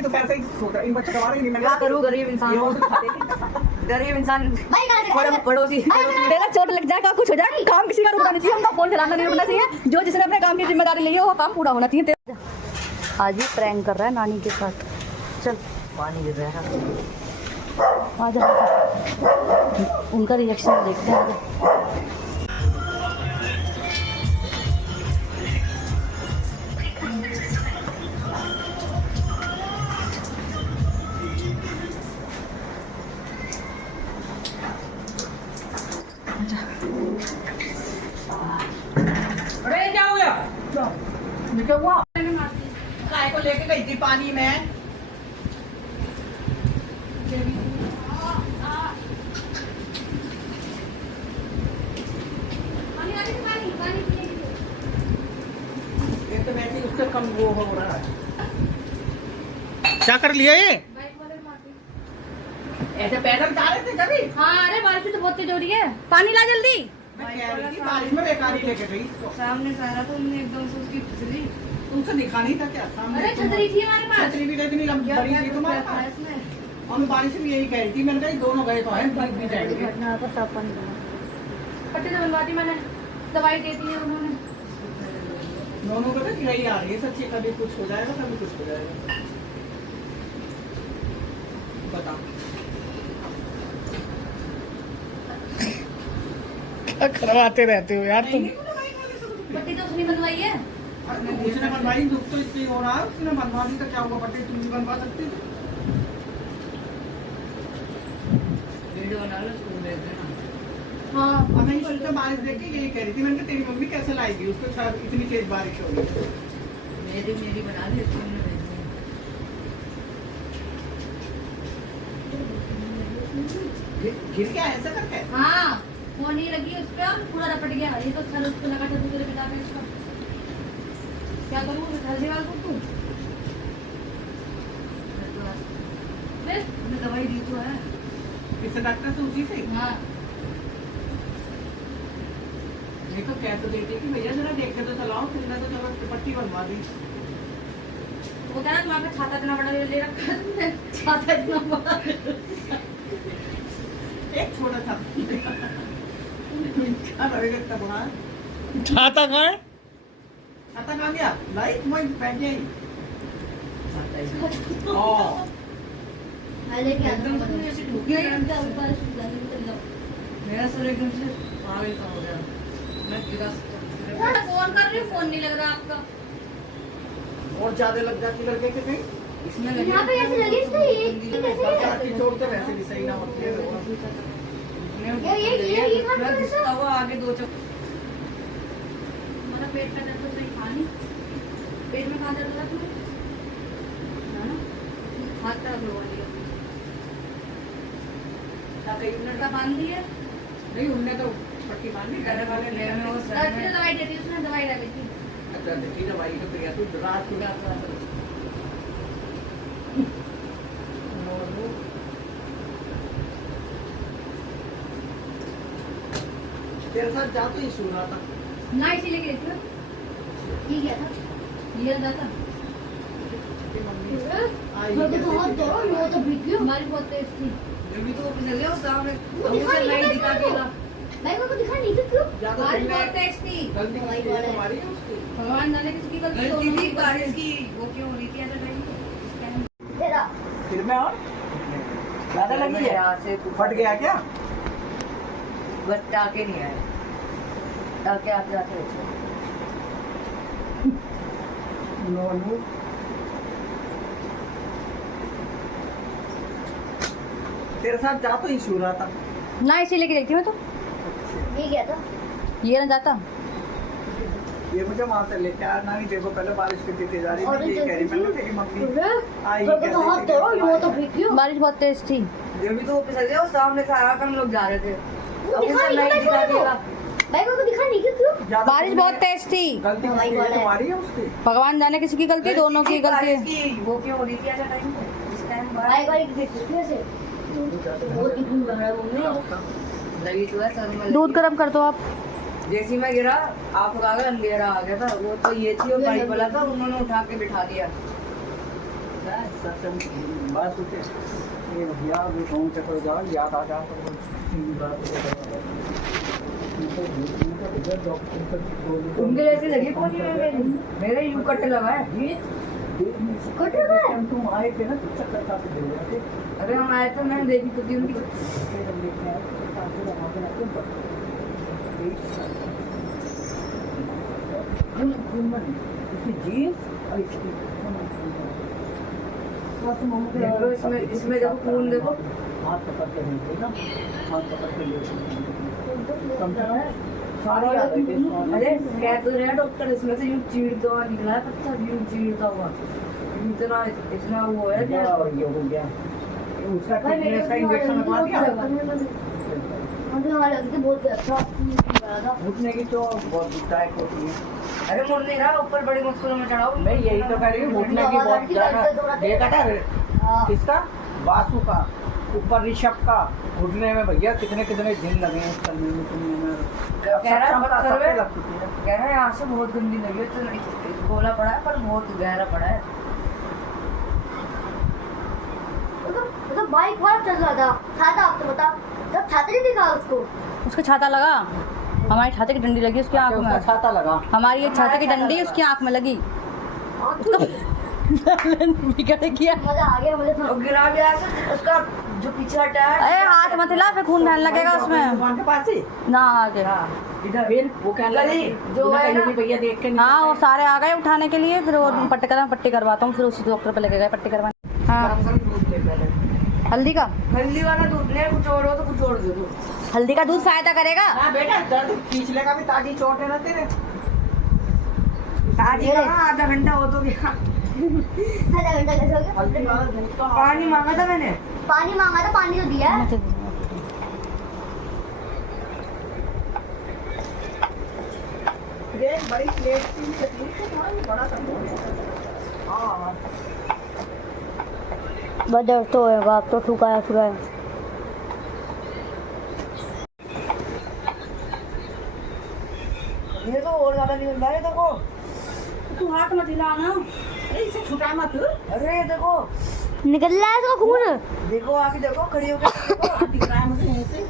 ये तो पैसे इन बच्चों का नहीं मैं क्या करूँ गरीब इंसान गरीब इंसान पड़ोसी तेरा चोट लग जाएगा कुछ हो जाए काम किसी का रुकना नहीं चाहिए हमका फोन चलाना नहीं रुकना चाहिए जो जिसने अपने काम की जिम्मेदारी ली है वो काम पूरा होना चाहिए। आज ही प्रैंक कर रहा है नानी के साथ। चल पानी गिर रहा है आ जा उनका रिएक्शन देखते हैं। अरे क्या हो गया? क्या हुआ? काय को लेके गई थी पानी में? ये तो वैसे उससे कम वो हो रहा है। क्या कर लिया ये? ऐसे पैदल जा रहे थे कभी? हाँ अरे बारिश तो बहुत तेज हो रही है पानी ला जल्दी। बारिश में बेकारी लेके गई इसको। सामने सारा तो हमने एकदम से उसकी फिसली। तुमसे दिखा नहीं था क्या? सामने अरे छतरी थी हमारे पास। छतरी भी इतनी लंबी बड़ी थी तुम्हारे पास। हम बारिश में यही कह रही थी मैंने कहा दोनों गए तो हैं भीग भी जाएंगे। घटना तो सब पानी पट्टी तो बनवा दी मैंने दवाई दे दी है उन्होंने। दोनों को तो यही आ रही है सच्ची कभी कुछ हो जाएगा कभी कुछ हो जाएगा। बताओ क्या करवाते रहते हो यार तुम? पट्टी तो उसने बनवाई है। उसने बनवाई दुख तो इसलिए हो रहा है उसने बनवा दी तो क्या हुआ पट्टी तुम भी बनवा सकती हो। वीडियो बना लो स्कूल भेज देना। हाँ अब मैं कल तो बारिश देख के यही कह रही थी मैंने कहा तेरी मम्मी कैसे लाएगी उसको शायद इतनी तेज बारिश होगी। मेरी बना दी स्कूल में भेज दी। गिर गया ऐसा करके? हाँ वो नहीं लगी उस पर पूरा रपट गया ये तो सर उसको लगा था दूसरे पिता में इसका क्या करूँ हल्दी वाल को तू फिर मैं दवाई दी तो है किससे डॉक्टर से उसी से? हाँ ये तो कह तो देती कि भैया जरा देख के तो चलाओ तुमने तो चलो पट्टी बनवा दी। वो क्या ना तुम्हारे छाता इतना बड़ा ले रखा है तुमने छाता इतना बड़ा एक छोटा था क्या रहेगा इतना बड़ा? छाता कहाँ है? छाता कहाँ गया? लाइट मैं बैठ गई। एकदम से ऐसे ढूंढ मेरा सर एकदम से पागल का हो गया। मैं फोन कर रही हूँ फोन नहीं लग रहा आपका। और ज्यादा लग जाती लड़के के कहीं इसमें यहाँ पे ऐसे लगी इसमें ये कैसे है? काटी छोड़ते वैसे भी सही ना होती है। ये कहाँ पे घुसता हुआ आगे दो चक हमारा पेट का दर्द तो सही पानी पेट में कहाँ दर्द था तुम्हें हाथ का लो वाली लड़का बांध दिया नहीं उनने तो पट्टी बांधी घर वाले ले दवाई देती उसने दवाई डाली थी। अच्छा देखी दवाई तो प्रिया तू रात को तेरे साथ जा तो ही सो रहा था ना इसीलिए गई थी ये क्या था? ये जाता मेरे को तो हाथ दो वो तो भीग गया। हमारी बहुत तेज थी जल्दी तो फिसल गया उस सामने उसे लाइट दिखा देगा भाई मेरे को दिखा नहीं था क्यों? बारिश बहुत तेज थी गलती हमारी है उसकी। भगवान जाने किसकी गलती थी बारिश की वो क्यों हो रही थी ऐसा टाइम तेरा फिर मैं और ज्यादा लगी है यहाँ से फट गया क्या? बस टाके नहीं आए टाके आते आते नोनू तेरे साथ जा तो ही सो रहा था ना इसीलिए गई थी मैं तो ये क्या था? ये ना जाता ये मुझे वहां से लेके आया ना नहीं देखो पहले बारिश कितनी तेज आ रही और थी ये कह रही मैंने तेरी मम्मी आई मेरे को तो हाथ दो वो तो भीग गया। बारिश बहुत तेज थी जल्दी तो फिसल गया उस सामने से आकर हम लोग जा रहे थे वो दिखा नहीं था मेरे को। भाई मेरे को दिखा नहीं था क्यों? ज्यादा बारिश बहुत तेज थी गलती हमारी किसकी है? बात है। तुम्हारी है उसकी? भगवान जाने किसी की गलती दोनों की गलती है वो क्यों हो रही थी ऐसा टाइम पे इस टाइम भाई भाई कैसे? वो कितनी बड़ा मम्मी लगी तो है सर में दूध गर्म कर दो आप जैसे मैं गिरा आप अगर अंधेरा आ गया था वो तो ये थी और बाइक वाला था उन्होंने उठा के बिठा दिया बस उसे ये भैया अभी फोन से कर जाओ याद आ जा उनके जैसे लगी पोनी में मेरे यूं कट लगा है ये कट रहा है। तुम आए थे ना तो चक्कर खा के दे रहे थे अरे हम आए थे मैंने देखी तो थी उनकी इसकी जीन्स और इसकी देखो इसमें देखो खून देखो हाथ पकड़ के नहीं ना हाथ पकड़ के ले समझा है सारे याद है अरे कह तो रहे हैं डॉक्टर इसमें से यूं चीरता हुआ निकला है पत्थर यूं चीरता हुआ इतना इतना वो है क्या और ये हो गया उसका टीटनेस का इंजेक्शन लगवा दिया मुझे वहाँ लगती बहुत अच्छा था। घुटने की तो बहुत दिक्कत होती है अरे मुड़ नहीं रहा ऊपर बड़ी मुश्किलों में चढ़ाओ मैं यही तो कह रही हूँ घुटने की बहुत ज्यादा देखा था हाँ। किसका बासु का ऊपर ऋषभ का घुटने में भैया कितने कितने दिन लगे हैं इस करने में कह रहा है पत्थर में लग चुकी है कह रहा है यहाँ से बहुत गंदी लगी है तो गोला पड़ा है पर बहुत गहरा पड़ा है मतलब बाइक बहुत चल रहा था छाता आपको बता जब छाता नहीं दिखा उसको उसका छाता लगा, हमारी छाते की डंडी लगी उसकी आंख उसका में। छाता लगा हमारी ये छाते की डंडी उसकी आंख में लगी। बिगड़ गया। मजा आ गया मुझे तो। और गिरा भी ऐसे उसका जो पिछला टायर अरे हाथ मत हिला, फिर खून बहने लगेगा उसमें। दुकान के पास ही ना आगे। इधर फिर वो क्या गली जो है ना भैया देख के हाँ वो सारे आ गए उठाने के लिए, फिर वो पट्टी करवाता हूँ, फिर उसी डॉक्टर पे लेके गए पट्टी करवाने। हाँ गरम गरम दूध ले पहले हल्दी का, हल्दी वाला दूध ले कुछ और हो तो कुछ और दे दो हल्दी का दूध फायदा करेगा। हाँ बेटा दर्द पिछले का भी ताजी चोट है ना तेरे आज ही कहाँ आधा घंटा हो तो गया आधा घंटा कैसे हो गया? हल्दी वाला दूध तो पानी मांगा था मैंने पानी मांगा था पानी तो दिया है। ये बड़ी प्लेट थी तकलीफ है थोड़ा भी बड़ा कर हाँ बदर तो है बाप तो ठुकाया ठुकाया। ये तो और ज्यादा निकल रहा है देखो तू हाथ मत हिला ना। अरे इसे छुटा मत अरे ये देखो निकल रहा है तो खून। देखो आगे देखो खड़ी होकर देखो दिख रहा है मुझे यहीं से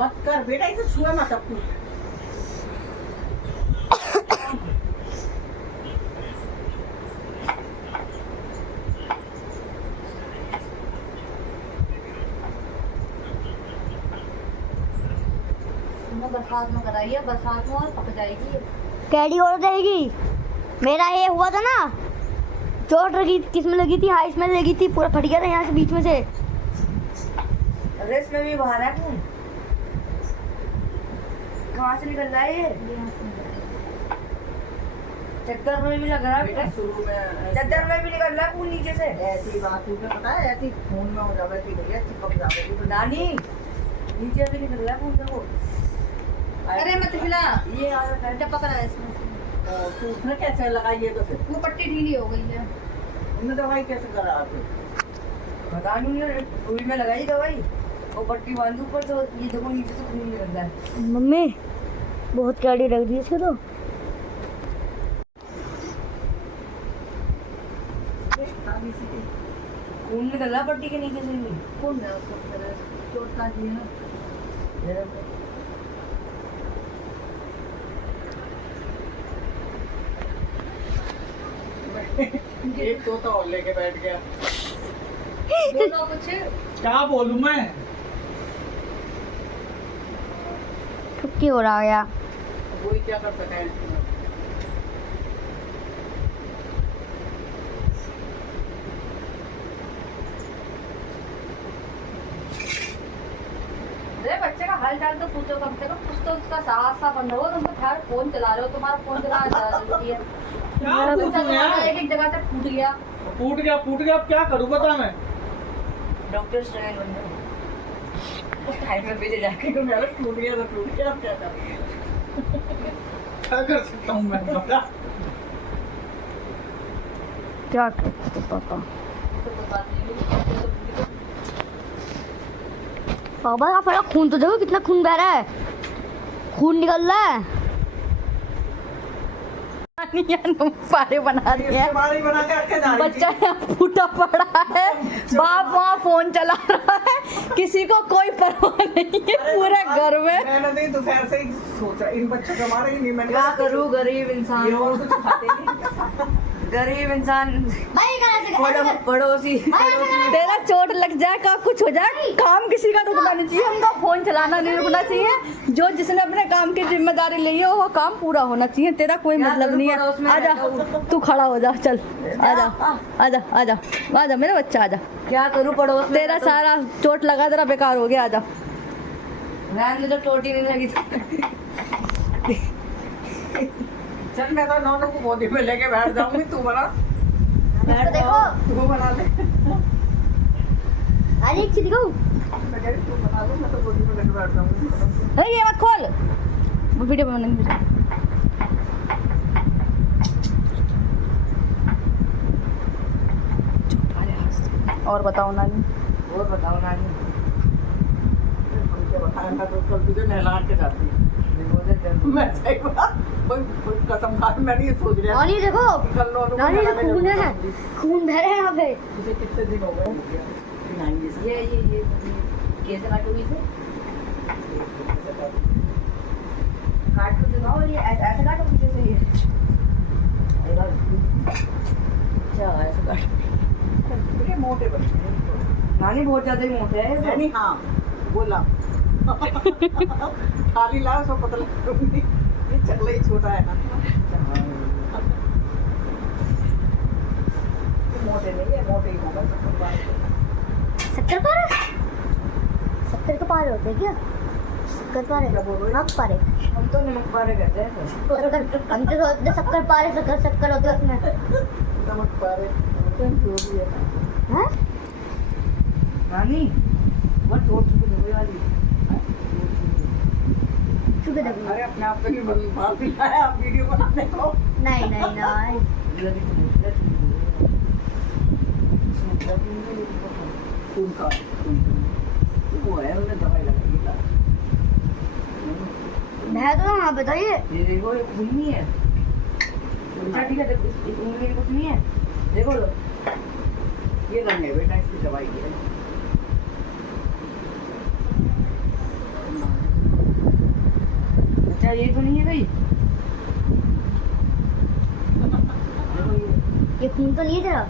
मत कर बेटा इसे छुए मत अब तू बरसात में कराइए, बरसात में और पक जाएगी। कैडी और जाएगी। मेरा ये हुआ था ना चोट लगी किस में लगी थी हाइस में लगी थी पूरा फट गया था यहाँ से बीच में से। अरे इसमें भी बाहर है खून कहाँ से निकल रहा है ये चद्दर में भी लग रहा बेटा है शुरू में चद्दर में भी निकल रहा है खून नीचे से ऐसी बात तुझे पता है ऐसी खून में हो जावे थी भैया चिपक जावे थी नानी नीचे भी निकल रहा है खून देखो अरे मत हिला, ये आधा डब्बा पकड़ा है इसमें। तो उसने कैसे लगाई है तो फिर वो पट्टी ढीली हो गई है। उन्हें दवाई कैसे करा फिर पता नहीं रुई में लगाई दवाई वो पट्टी बांधी ऊपर से ये देखो नीचे से खून निकल रहा है मम्मी बहुत कैडी लग रही है इसको तो। खून निकल रहा है पट्टी के नीचे से भी खून है उसको, चोट काट ली ना। एक तो और लेके बैठ गया बोलो कुछ। क्या बोलूं मैं? ठुक्की हो रहा गया। वही क्या कर सके अरे बच्चे का हाल चाल तो पूछो कम से कम, कुछ तो उसका साफ साफ अंदर हो। तुम तो खैर फोन चला रहे हो, तुम्हारा फोन चलाना जरूरी है। क्या पूछूं यार? एक एक जगह से फूट गया। फूट गया अब क्या करूं बता मैं? डॉक्टर स्ट्रेन बन गया उस टाइम में भेजे जाके तो मेरा टूट गया तो टूट गया अब क्या कर क्या कर सकता हूं मैं बता? क्या करते पापा पापा का पड़ा खून तो देखो कितना खून बह रहा है। खून निकल रहा है। पारे बना दिए हैं। बारी बना के रखे जा रही बच्चा यहाँ फूटा पड़ा है, बाप वहाँ फोन चला रहा है, किसी को कोई परवाह नहीं है पूरे घर में। मैंने तो दोपहर से ही सोचा इन बच्चों को मारे ही नहीं। मैंने क्या करूँ, गरीब इंसान ये और कुछ खाते नहीं। गरीब इंसान भाई करा पड़ोसी तेरा चोट लग जाए का कुछ हो जाए, काम किसी का रुकना नहीं चाहिए, हमका फोन चलाना नहीं रुकना चाहिए। जो जिसने अपने काम की जिम्मेदारी ली है वो काम पूरा होना चाहिए, तेरा कोई मतलब नहीं है। आजा तू खड़ा हो जा, चल आजा आजा आजा आजा मेरा बच्चा आजा। क्या करूँ पड़ोस, तेरा सारा चोट लगा तेरा बेकार हो गया। आजा रहने तो चोट ही नहीं लगी। चल मैं तो नौनों को गोदी में लेके बैठ जाऊंगी, तू बना। देखो तू बना दे। अरे एक चीज दिखाऊं, मैं कह रही तू बना दो, मैं तो गोदी में लेके बैठ जाऊंगी। अरे ये मत खोल, वो वीडियो बनाने और बताओ नानी, और बताओ नानी। बताया था तो कल तुझे नहला के जाती है। मैं सही बात कोई कसम खा के मैंने ये सोच लिया। नानी देखो, कल नौनों को नानी नहला तो के खून है, जाऊंगी। खून बह रहा है यहाँ पे। तुझे कितने दिन हो गए नाएंगे से? ये कैसे काटोगी इसे? काट को दिखाओ, ये ऐसे काटो पीछे से। ये अच्छा ऐसे काट। ये मोटे बच्चे हैं। नानी बहुत ज्यादा ही मोटे है। यानी हाँ बोला खाली लाओ सब पतला करूंगी। ये चकला ही छोटा है ना। ये मोटे नहीं है, मोटे ही होगा। 70 पारे, 70 के पारे होते हैं क्या? 70 पारे, नमक पारे। हम तो नमक पारे कहते हैं। हम तो सोचते 70 पारे, 70 होते हैं उसमें। नमक पारे जो भी है। हाँ? नानी बहुत चोट चुकी वाली। चुके देखो। अरे अपने आप को ही मार दिलाया आप वीडियो बनाने को। नहीं नहीं नहीं। उनका वो है, उन्हें दवाई लगाई है। भैया तो हाँ बताइए। ये देखो, ये कुछ नहीं है। अच्छा ठीक है, देखो इस उंगली में कुछ नहीं है, देखो लो। ये नहीं है बेटा, इसकी दवाई है। अच्छा ये तो नहीं है भाई। ये खून तो नहीं है तेरा?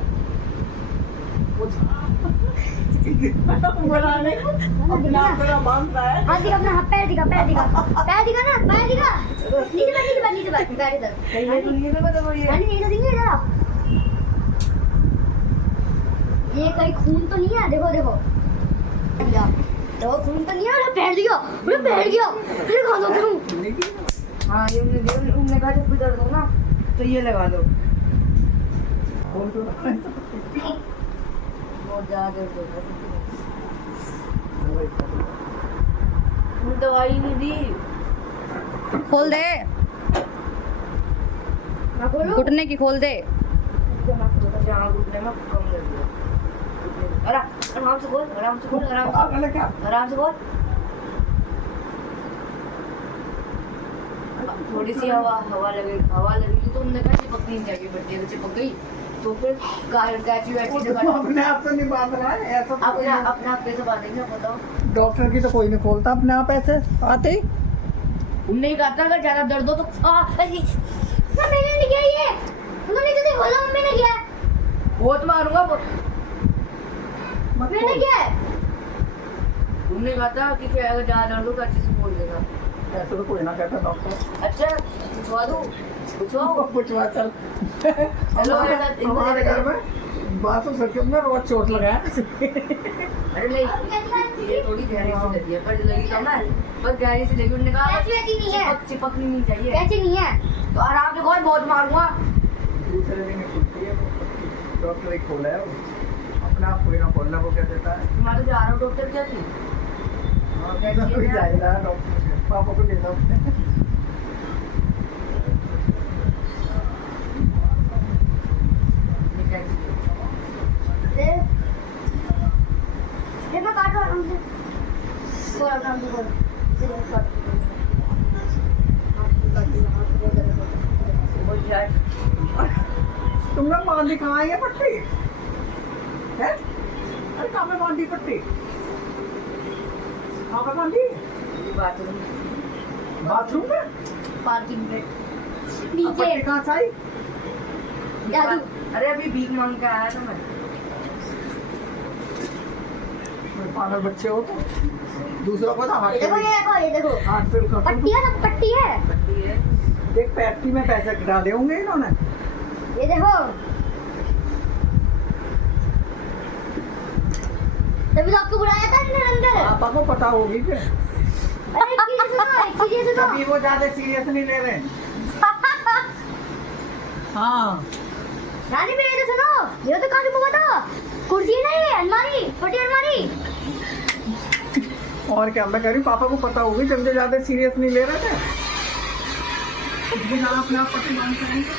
बनाने को अपने आप को ना बांध रहा है। हाँ दिखा अपना, हाँ पैर दिखा, पैर दिखा, पैर दिखा ना, पैर दिखा। नीचे बैठ, नीचे बैठ, नीचे बैठ, पैर इधर। ये तो नहीं है ना, देखो ये। हाँ नीचे दिखा जरा। ये कहीं खून तो नहीं है? देखो देखो देखो, खून तो नहीं है। अरे पैर दिया, अरे पैर गया, अरे खा दो तुम। हाँ ये उन्होंने कहा जब भी दर्द हो ना तो ये लगा दो। बहुत ज्यादा दर्द हो रहा है। दवाई नहीं दी। खोल दे, घुटने की खोल दे। जहाँ घुटने में कम लग गया। आराम से बोल, आराम से बोल, आराम से, आराम से बोल। थोड़ी सी हवा लगेगी तो उन्होंने कहा चिपकनी नहीं चाहिए, बच्चे को चिपक गई तो फिर कैची वैची अपने आप तो नहीं बांध रहा है ऐसा। अपने आप कैसे बांधेंगे बताओ? डॉक्टर की तो कोई नहीं खोलता अपने आप ऐसे आते ही। उनने ही कहा था अगर ज्यादा दर्द हो तो मैंने नहीं किया ये, उन्होंने तो बोला मम्मी ने किया। बहुत मारूंगा। मैंने किया है। उनने कहा था कि अगर ज्यादा दर्द हो तो अच्छे से बोल देगा। ऐसे तो कोई ना कहता डॉक्टर। अच्छा पूछवा दो, पूछवाओ। पूछवा चल। हेलो हमारे घर में बासु सर्किट में रोज चोट लगा है। अरे नहीं, ये थोड़ी गहरी सी लगी है, पर लगी तो ना, पर गहरी सी लगी। उन्होंने कहा कैची नहीं है, चिपकनी नहीं चाहिए। कैची नहीं है तो आराम से खोल, बहुत मारूंगा। दूसरे दिन ही खुलती है, डॉक्टर ही खोला है वो। अपने आप कोई ना खोलना, वो क्या देता है। तुम्हारे जा रहा हूँ डॉक्टर क्या थी? कोई जाएगा डॉक्टर से, पापा को ले लो। ये मैं काटो आराम से, बोल आराम से बोल। बोल तुमने बांधी कहाँ है ये पट्टी है? अरे कहाँ पे बांधी पट्टी? कहाँ पे बांधी? बाथरूम में? पार्किंग में अब नीचे पट्टी कहाँ से आई? जादू अरे अभी भीख मांग के आया था मैं। पागल बच्चे हो तो दूसरा को ना ये देखो ये देखो हाथ पे उठा पट्टी है, सब पट्टी है। पट्टी है। देख पैट्री में पैसे डाले होंगे इन्होंने। ये देखो तभी तो आपको बुलाया था इन्होंने अंदर। पापा को पता होगी फिर। अरे एक चीज सुनो, एक चीज सुनो। अभी वो ज्यादा सीरियस नहीं ले रहे। हाँ रानी मेरे तो सुनो, ये तो काफी हुआ था। कुर्सी नहीं, अलमारी, छोटी अलमारी। और क्या मैं कह रही हूँ, पापा को पता होगी, जब ज्यादा सीरियस नहीं ले रहे थे। कुछ भी ना अपने आप पट्टी बांध के नहीं करते।